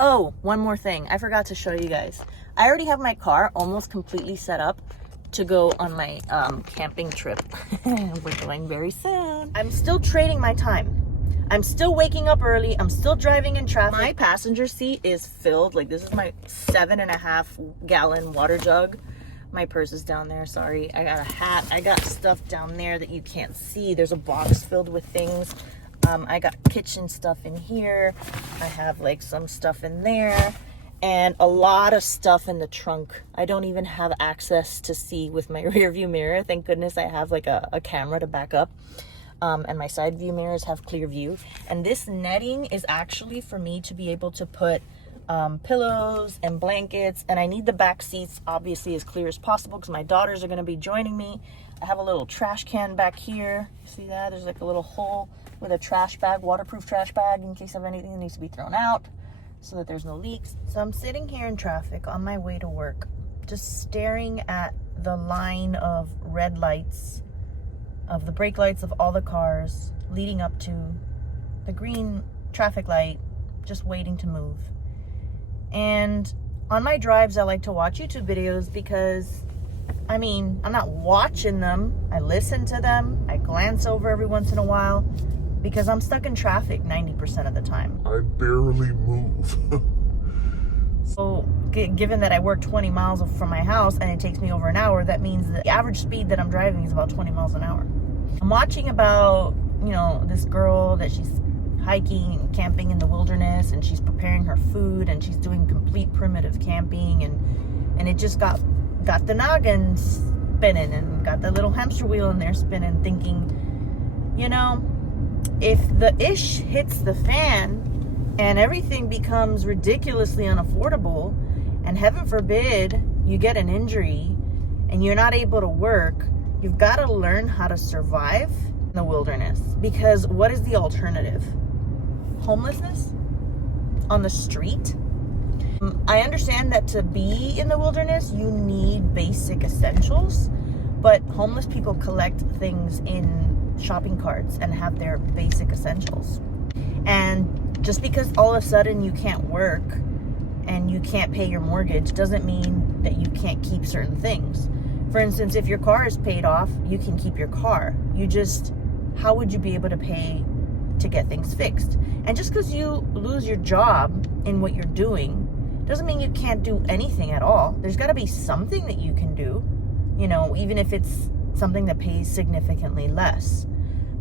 Oh, one more thing. I forgot to show you guys. I already have my car almost completely set up to go on my camping trip. We're going very soon. I'm still trading my time. I'm still waking up early. I'm still driving in traffic. My passenger seat is filled. Like, this is my 7.5 gallon water jug. My purse is down there, sorry. I got a hat. I got stuff down there that you can't see. There's a box filled with things. I got kitchen stuff in here. I have like some stuff in there and a lot of stuff in the trunk. I don't even have access to see with my rear view mirror. Thank goodness I have like a camera to back up. And my side view mirrors have clear view. And this netting is actually for me to be able to put pillows and blankets, and I need the back seats obviously as clear as possible because my daughters are going to be joining me. I have a little trash can back here. See that? There's like a little hole with a trash bag, waterproof trash bag, in case of anything that needs to be thrown out so that there's no leaks. So I'm sitting here in traffic on my way to work, just staring at the line of red lights, of the brake lights of all the cars leading up to the green traffic light, just waiting to move. And on my drives, I like to watch YouTube videos because, I mean, I'm not watching them. I listen to them. I glance over every once in a while because I'm stuck in traffic 90% of the time. I barely move. So given that I work 20 miles from my house and it takes me over an hour, that means that the average speed that I'm driving is about 20 miles an hour. I'm watching about, you know, this girl that she's hiking and camping in the wilderness, and she's preparing her food, and she's doing complete primitive camping, and it just got the noggin spinning and got the little hamster wheel in there spinning, thinking, you know, if the ish hits the fan and everything becomes ridiculously unaffordable, and heaven forbid you get an injury and you're not able to work, you've got to learn how to survive in the wilderness. Because what is the alternative? Homelessness on the street? I understand that to be in the wilderness, you need basic essentials, but homeless people collect things in shopping carts and have their basic essentials. And just because all of a sudden you can't work and you can't pay your mortgage doesn't mean that you can't keep certain things. For instance, if your car is paid off, you can keep your car. How would you be able to pay to get things fixed? And just because you lose your job in what you're doing doesn't mean you can't do anything at all. There's got to be something that you can do, you know, even if it's something that pays significantly less.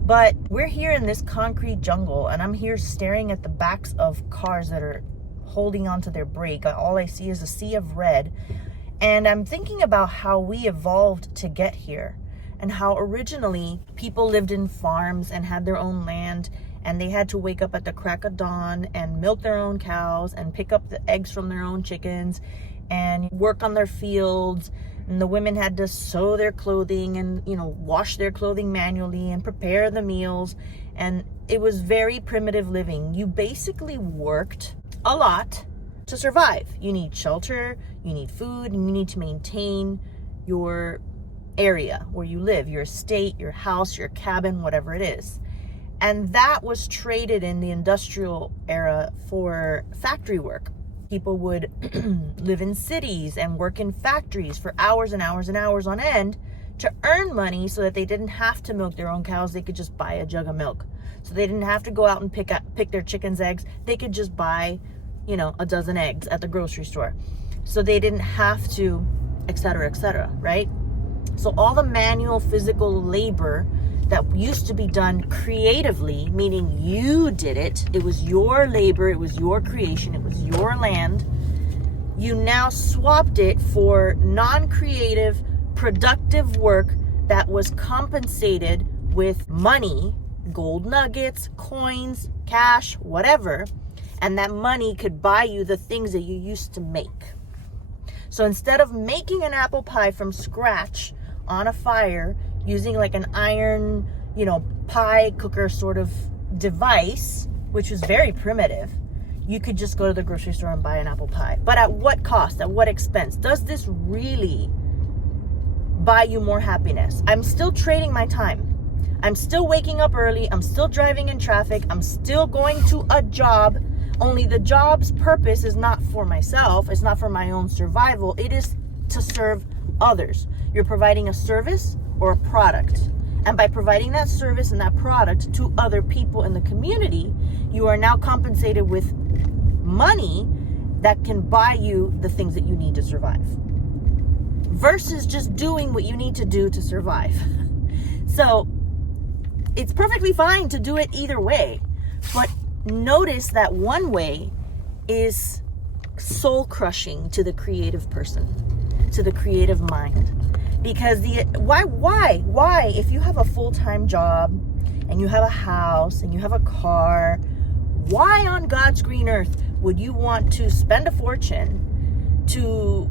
But we're here in this concrete jungle, and I'm here staring at the backs of cars that are holding onto their brake. All I see is a sea of red. And I'm thinking about how we evolved to get here, and how originally people lived in farms and had their own land, and they had to wake up at the crack of dawn and milk their own cows and pick up the eggs from their own chickens and work on their fields. And the women had to sew their clothing and, you know, wash their clothing manually and prepare the meals. And it was very primitive living. You basically worked a lot to survive. You need shelter, you need food, and you need to maintain your area where you live, your estate, your house, your cabin, whatever it is. And that was traded in the industrial era for factory work. People would live in cities and work in factories for hours and hours and hours on end to earn money so that they didn't have to milk their own cows. They could just buy a jug of milk. So they didn't have to go out and pick their chickens' eggs. They could just buy, you know, a dozen eggs at the grocery store. So they didn't have to, et cetera, right? So all the manual physical labor that used to be done creatively, meaning you did it, it was your labor, it was your creation, it was your land, you now swapped it for non-creative, productive work that was compensated with money, gold nuggets, coins, cash, whatever, and that money could buy you the things that you used to make. So instead of making an apple pie from scratch on a fire using like an iron, you know, pie cooker sort of device, which was very primitive, you could just go to the grocery store and buy an apple pie. But at what cost? At what expense? Does this really buy you more happiness? I'm still trading my time. I'm still waking up early. I'm still driving in traffic. I'm still going to a job. Only the job's purpose is not for myself. It's not for my own survival. It is to serve others. You're providing a service or a product. And by providing that service and that product to other people in the community, you are now compensated with money that can buy you the things that you need to survive. Versus just doing what you need to do to survive. So it's perfectly fine to do it either way. But notice that one way is soul crushing to the creative person, to the creative mind. Because why, if you have a full-time job and you have a house and you have a car, why on God's green earth would you want to spend a fortune to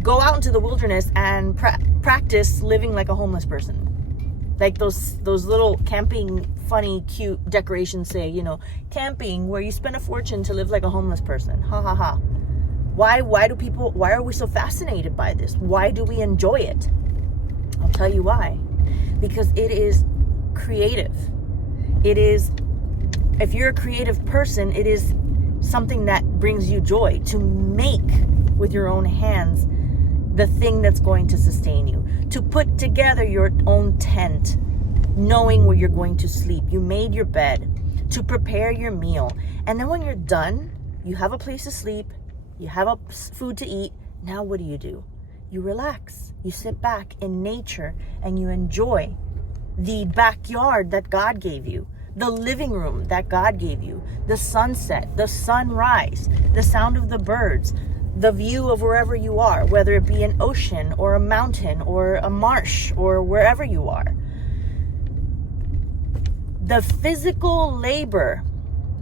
go out into the wilderness and practice living like a homeless person? Like those little camping, funny, cute decorations say, camping where you spend a fortune to live like a homeless person. Ha ha ha. Why are we so fascinated by this? Why do we enjoy it? I'll tell you why. Because it is creative. It is, if you're a creative person, it is something that brings you joy to make with your own hands the thing that's going to sustain you. To put together your own tent, knowing where you're going to sleep. You made your bed. To prepare your meal. And then when you're done, you have a place to sleep. You have food to eat. Now what do? You relax. You sit back in nature and you enjoy the backyard that God gave you, the living room that God gave you, the sunset, the sunrise, the sound of the birds, the view of wherever you are, whether it be an ocean or a mountain or a marsh or wherever you are. The physical labor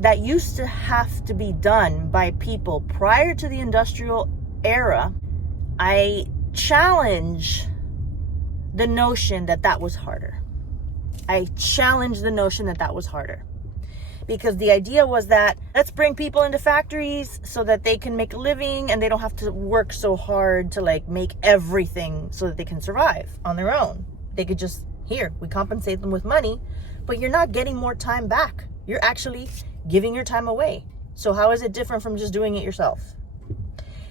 that used to have to be done by people prior to the industrial era, I challenge the notion that was harder. I challenge the notion that was harder. Because the idea was that let's bring people into factories so that they can make a living and they don't have to work so hard to make everything so that they can survive on their own. They could just, we compensate them with money, but you're not getting more time back. You're actually giving your time away. So how is it different from just doing it yourself?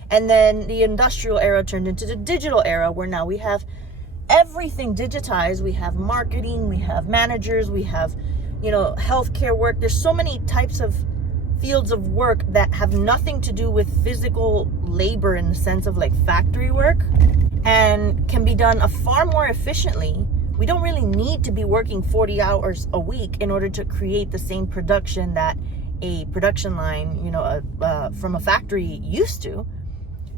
And then the industrial era turned into the digital era, where now we have everything digitized. We have marketing, we have managers, we have, healthcare work. There's so many types of fields of work that have nothing to do with physical labor in the sense of factory work, and can be done far more efficiently. We don't really need to be working 40 hours a week in order to create the same production that a production line, from a factory used to.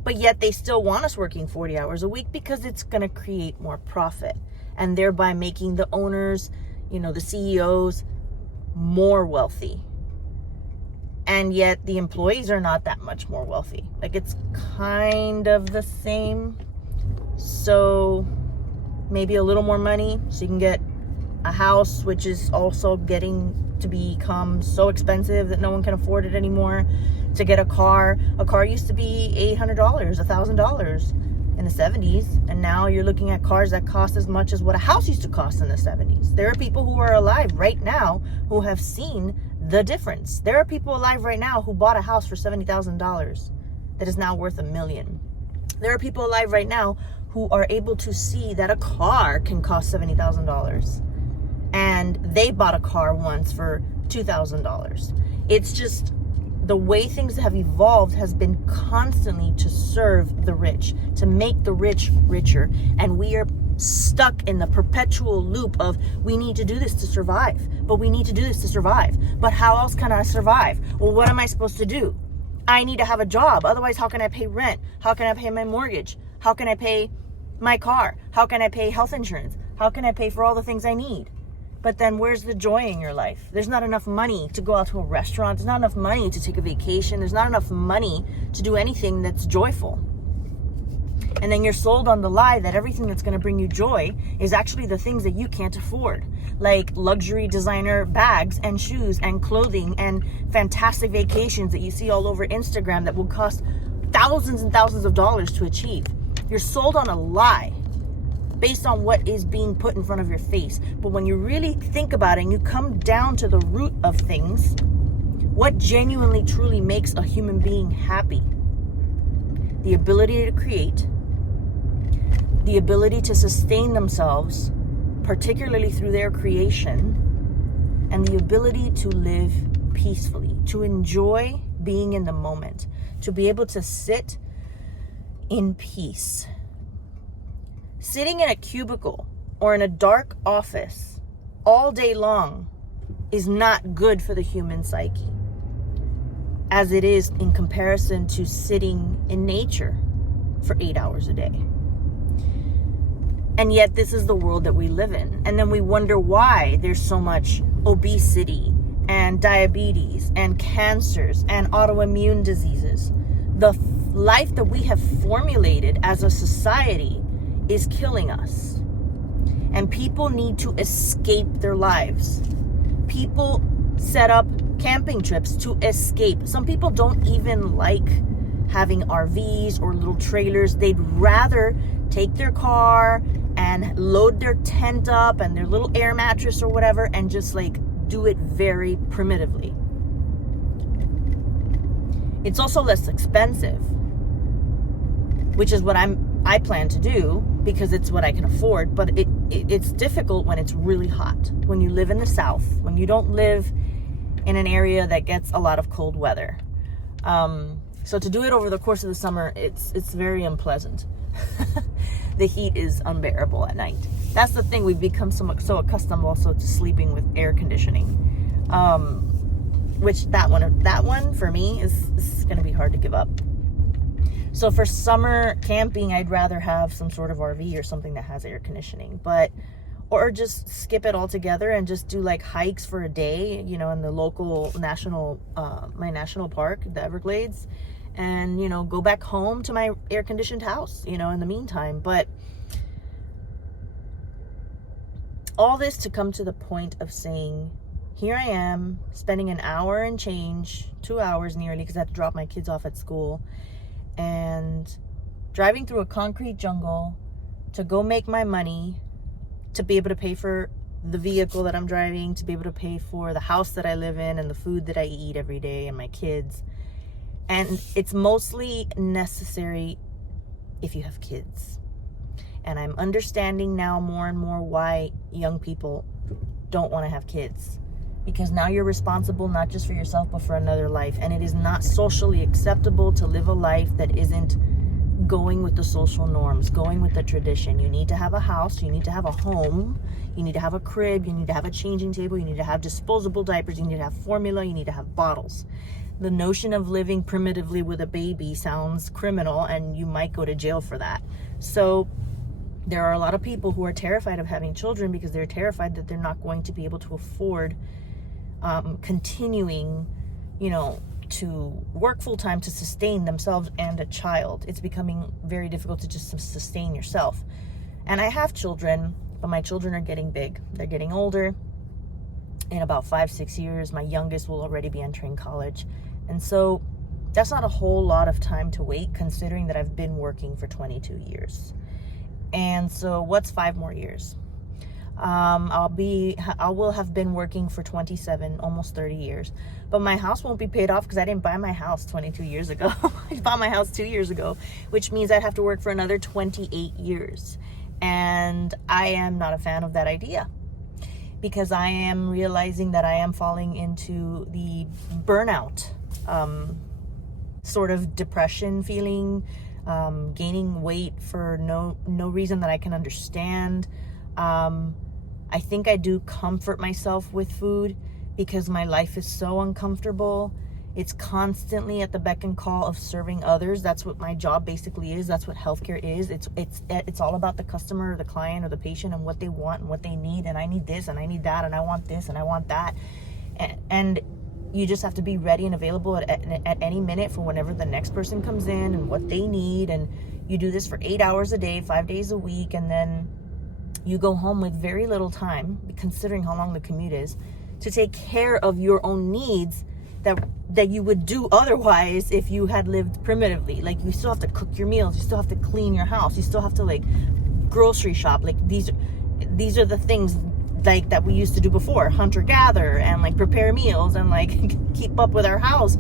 But yet they still want us working 40 hours a week because it's going to create more profit, and thereby making the owners, the CEOs more wealthy. And yet the employees are not that much more wealthy. It's kind of the same. So maybe a little more money so you can get a house, which is also getting to become so expensive that no one can afford it anymore. To get a car used to be $800, $1,000 in the 70s, and now you're looking at cars that cost as much as what a house used to cost in the 70s. There are people who are alive right now who have seen the difference. There are people alive right now who bought a house for $70,000 that is now worth $1 million. There are people alive right now who are able to see that a car can cost $70,000, and they bought a car once for $2,000. It's just the way things have evolved has been constantly to serve the rich, to make the rich richer. And we are stuck in the perpetual loop of, we need to do this to survive, but we need to do this to survive. But how else can I survive? Well, what am I supposed to do? I need to have a job. Otherwise, how can I pay rent? How can I pay my mortgage? How can I pay my car? How can I pay health insurance? How can I pay for all the things I need? But then where's the joy in your life? There's not enough money to go out to a restaurant. There's not enough money to take a vacation. There's not enough money to do anything that's joyful. And then you're sold on the lie that everything that's going to bring you joy is actually the things that you can't afford. Like luxury designer bags and shoes and clothing and fantastic vacations that you see all over Instagram that will cost thousands and thousands of dollars to achieve. You're sold on a lie based on what is being put in front of your face. But when you really think about it and you come down to the root of things, What genuinely, truly makes a human being happy? The ability to create, the ability to sustain themselves, particularly through their creation, and the ability to live peacefully, to enjoy being in the moment, to be able to sit in peace. Sitting in a cubicle or in a dark office all day long is not good for the human psyche, as it is in comparison to sitting in nature for 8 hours a day. And yet this is the world that we live in. And then we wonder why there's so much obesity and diabetes and cancers and autoimmune diseases. The life that we have formulated as a society is killing us. And people need to escape their lives. People set up camping trips to escape. Some people don't even like having RVs or little trailers. They'd rather take their car and load their tent up and their little air mattress or whatever and just like do it very primitively. It's also less expensive, which is what I plan to do because it's what I can afford. But it's difficult when it's really hot, when you live in the South, when you don't live in an area that gets a lot of cold weather. So to do it over the course of the summer, it's very unpleasant. The heat is unbearable at night. That's the thing. We've become so accustomed also to sleeping with air conditioning, which that one for me is going to be hard to give up. So for summer camping, I'd rather have some sort of RV or something that has air conditioning, or just skip it altogether and just do like hikes for a day, in the local my national park, the Everglades, and, go back home to my air conditioned house, in the meantime. But all this to come to the point of saying, here I am spending an hour and change, 2 hours nearly, because I had to drop my kids off at school, and driving through a concrete jungle to go make my money, to be able to pay for the vehicle that I'm driving, to be able to pay for the house that I live in and the food that I eat every day and my kids. And it's mostly necessary if you have kids. And I'm understanding now more and more why young people don't want to have kids. Because now you're responsible not just for yourself, but for another life. And it is not socially acceptable to live a life that isn't going with the social norms, going with the tradition. You need to have a house, you need to have a home, you need to have a crib, you need to have a changing table, you need to have disposable diapers, you need to have formula, you need to have bottles. The notion of living primitively with a baby sounds criminal, and you might go to jail for that. So there are a lot of people who are terrified of having children because they're terrified that they're not going to be able to afford continuing, to work full time to sustain themselves and a child. It's becoming very difficult to just sustain yourself. And I have children, but my children are getting big. They're getting older. In about 5-6 years, my youngest will already be entering college. And so that's not a whole lot of time to wait, considering that I've been working for 22 years. And so what's 5 more years? I will have been working for 27, almost 30 years, but my house won't be paid off because I didn't buy my house 22 years ago. I bought my house 2 years ago, which means I'd have to work for another 28 years. And I am not a fan of that idea, because I am realizing that I am falling into the burnout, sort of depression feeling, gaining weight for no reason that I can understand. I think I do comfort myself with food because my life is so uncomfortable. It's constantly at the beck and call of serving others. That's what my job basically is. That's what healthcare is. It's all about the customer or the client or the patient and what they want and what they need. And I need this and I need that and I want this and I want that. And you just have to be ready and available at any minute for whenever the next person comes in and what they need. And you do this for 8 hours a day, 5 days a week, and then you go home with very little time, considering how long the commute is, to take care of your own needs that you would do otherwise if you had lived primitively. Like, you still have to cook your meals, you still have to clean your house, you still have to grocery shop. These are the things like that we used to do before, hunter-gatherer, and like prepare meals and like keep up with our house.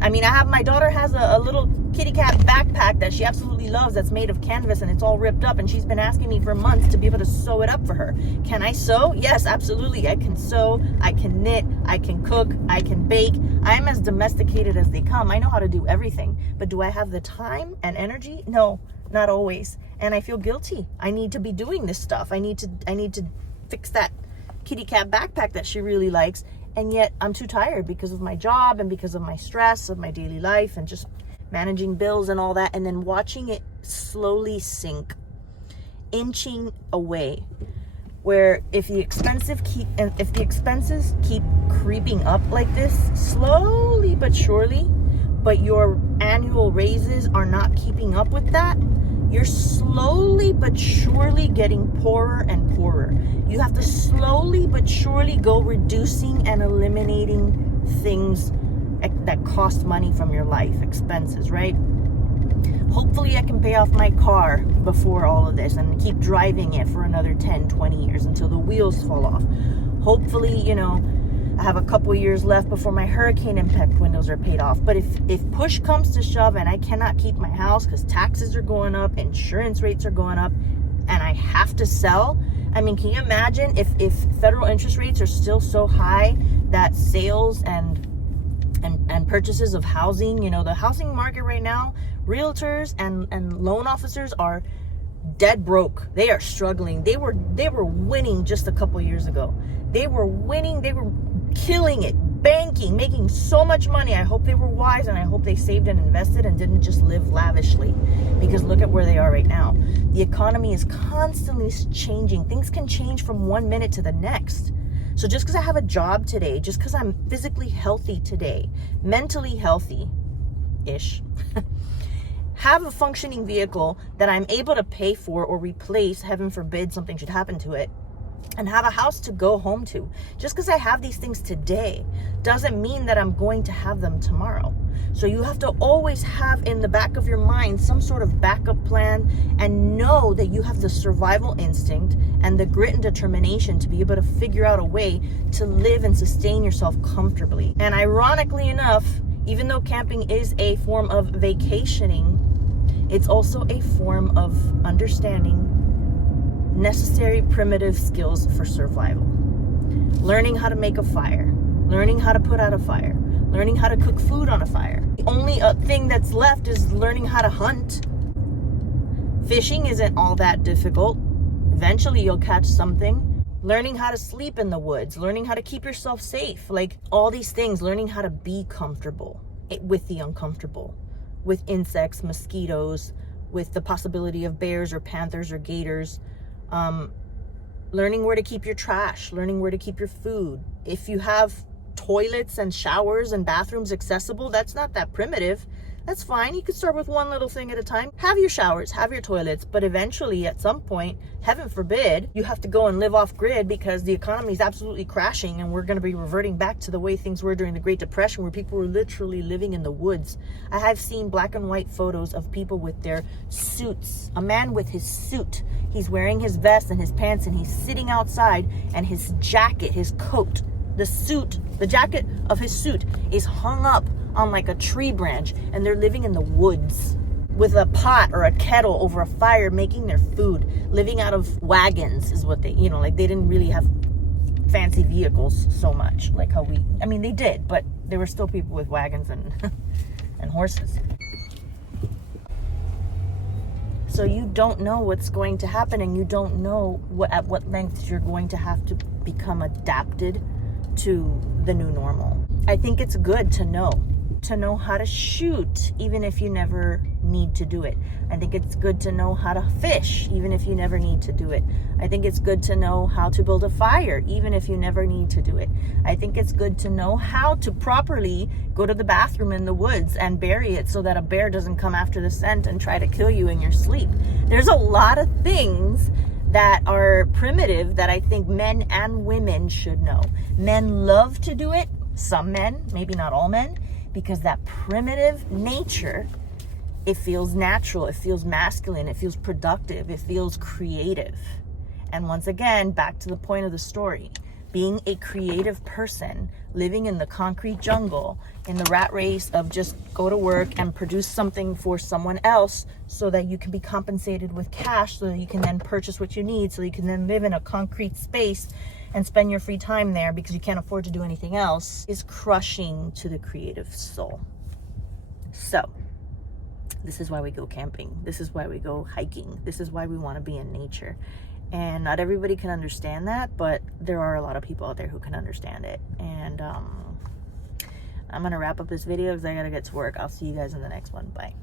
I mean, my daughter has a little kitty cat backpack that she absolutely loves that's made of canvas and it's all ripped up, and she's been asking me for months to be able to sew it up for her. Can I sew? Yes, absolutely. I can sew, I can knit, I can cook, I can bake. I'm as domesticated as they come. I know how to do everything, but do I have the time and energy? No, not always. And I feel guilty. I need to be doing this stuff. I need to fix that kitty cat backpack that she really likes, and yet I'm too tired because of my job and because of my stress of my daily life and just managing bills and all that, and then watching it slowly sink, inching away, where if the expenses keep creeping up like this, slowly but surely, but your annual raises are not keeping up with that, you're slowly but surely getting poorer and poorer. You have to slowly but surely go reducing and eliminating things that cost money from your life, expenses, right? Hopefully I can pay off my car before all of this and keep driving it for another 10, 20 years until the wheels fall off. Hopefully, I have a couple years left before my hurricane impact windows are paid off. But if push comes to shove and I cannot keep my house because taxes are going up, insurance rates are going up, and I have to sell, I mean, can you imagine if federal interest rates are still so high that sales and purchases of housing, the housing market right now, realtors and loan officers are dead broke. They are struggling. They were winning just a couple years ago. They were winning. They were killing it, banking, making so much money. I hope they were wise, and I hope they saved and invested and didn't just live lavishly, because look at where they are right now. The economy is constantly changing. Things can change from 1 minute to the next. So just because I have a job today, just because I'm physically healthy today, mentally healthy-ish, have a functioning vehicle that I'm able to pay for or replace, heaven forbid something should happen to it, and have a house to go home to. Just because I have these things today doesn't mean that I'm going to have them tomorrow. So you have to always have in the back of your mind some sort of backup plan, and know that you have the survival instinct and the grit and determination to be able to figure out a way to live and sustain yourself comfortably. And ironically enough, even though camping is a form of vacationing, it's also a form of understanding necessary primitive skills for survival. Learning how to make a fire, learning how to put out a fire, learning how to cook food on a fire. The only thing that's left is learning how to hunt. Fishing isn't all that difficult. Eventually you'll catch something. Learning how to sleep in the woods, learning how to keep yourself safe, like all these things, learning how to be comfortable with the uncomfortable, with insects, mosquitoes, with the possibility of bears or panthers or gators. Learning where to keep your trash, learning where to keep your food. If you have toilets and showers and bathrooms accessible, that's not that primitive. That's fine. You can start with one little thing at a time. Have your showers, have your toilets, but eventually at some point, heaven forbid, you have to go and live off grid because the economy is absolutely crashing, and we're going to be reverting back to the way things were during the Great Depression, where people were literally living in the woods. I have seen black and white photos of people with their suits. A man with his suit. He's wearing his vest and his pants, and he's sitting outside, and his jacket, his coat, the jacket of his suit is hung up on like a tree branch, and they're living in the woods with a pot or a kettle over a fire, making their food, living out of wagons is what they, like they didn't really have fancy vehicles so much like how they did, but there were still people with wagons and and horses. So you don't know what's going to happen, and you don't know at what length you're going to have to become adapted to the new normal. I think it's good to know how to shoot, even if you never need to do it. I think it's good to know how to fish, even if you never need to do it. I think it's good to know how to build a fire, even if you never need to do it. I think it's good to know how to properly go to the bathroom in the woods and bury it so that a bear doesn't come after the scent and try to kill you in your sleep. There's a lot of things that are primitive that I think men and women should know. Men love to do it. Some men, maybe not all men, because that primitive nature, it feels natural, it feels masculine, it feels productive, it feels creative. And once again, back to the point of the story, being a creative person, living in the concrete jungle, in the rat race of just go to work and produce something for someone else so that you can be compensated with cash, so that you can then purchase what you need, so you can then live in a concrete space and spend your free time there because you can't afford to do anything else, is crushing to the creative soul. So this is why we go camping. This is why we go hiking. This is why we want to be in nature. And not everybody can understand that, but there are a lot of people out there who can understand it. And I'm going to wrap up this video because I got to get to work. I'll see you guys in the next one. Bye.